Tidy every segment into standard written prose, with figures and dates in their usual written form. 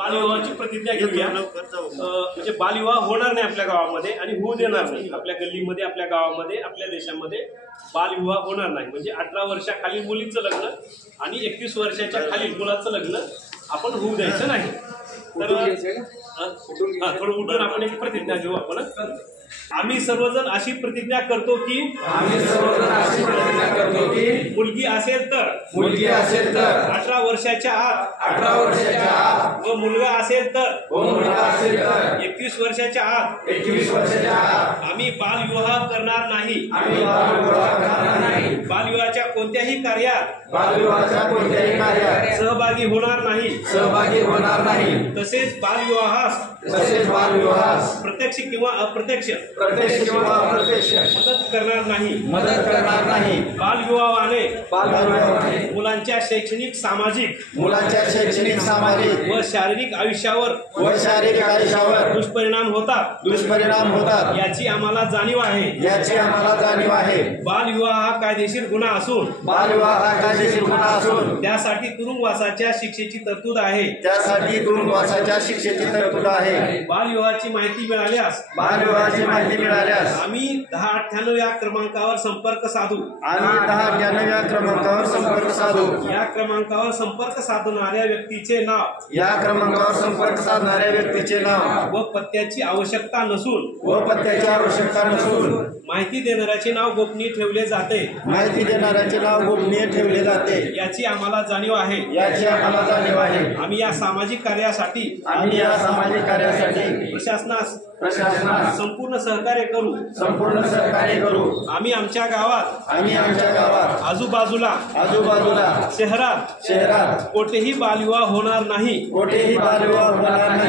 बालविवाहाची प्रतिज्ञा घेऊया। म्हणजे बालविवाह होणार नाही आपल्या गावामध्ये आणि होऊ देणार नाही। आपल्या गल्लीमध्ये, आपल्या गावामध्ये, आपल्या देशामध्ये बालविवाह होणार नाही। म्हणजे 18 वर्षाखालील मुलीचं लग्न आणि 31 वर्षाच्या खालील मुलाचं लग्न आपण होऊ द्यायचं नाही। तर थोडं उठून आपण एक प्रतिज्ञा घेऊ। आपण आम्ही सर्वजण अशी प्रतिज्ञा करतो की मुलगी असेल तर 18 वर्षाच्या आत व मुलगा असेल तर 21 वर्षाच्या आत आम्ही बालविवाह करणार नाही। बालविवाहाच्या कोणत्याही कार्यात सहभागी होणार नाही। तसेच बालविवाहास प्रत्यक्ष किंवा अप्रत्यक्ष मदत करणार नाही। बालविवाहाने मुलांच्या शैक्षणिक सामाजिक व शारीरिक आयुष्यावर दुष्परिणाम होतात याची आम्हाला जाणीव आहे। बालविवाह हा कायदेशीर गुन्हा असून त्यासाठी तुरुंगवासाच्या शिक्षेची तरतूद आहे। बालविवाहाची माहिती मिळाल्यास आम्ही 1098 या क्रमांकावर संपर्क साधू। या क्रमांकावर संपर्क साधणाऱ्या व्यक्तीचे नाव व पत्त्याची आवश्यकता नसून माहिती देणाऱ्याचे नाव गोपनीय ठेवले जाते। याची आम्हाला जाणीव आहे। आम्ही या सामाजिक कार्यासाठी प्रशासनास संपूर्ण सहकार्य करू। आम्ही आमच्या गावात आजूबाजूला शहरात कोठेही बालविवाह होणार नाही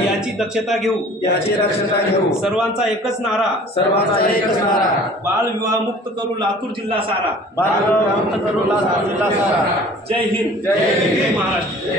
याची दक्षता घेऊ। सर्वांचा एकच नारा बालविवाह मुक्त करू लातूर जिल्हा सारा। जय हिंद, जय महाराष्ट्र।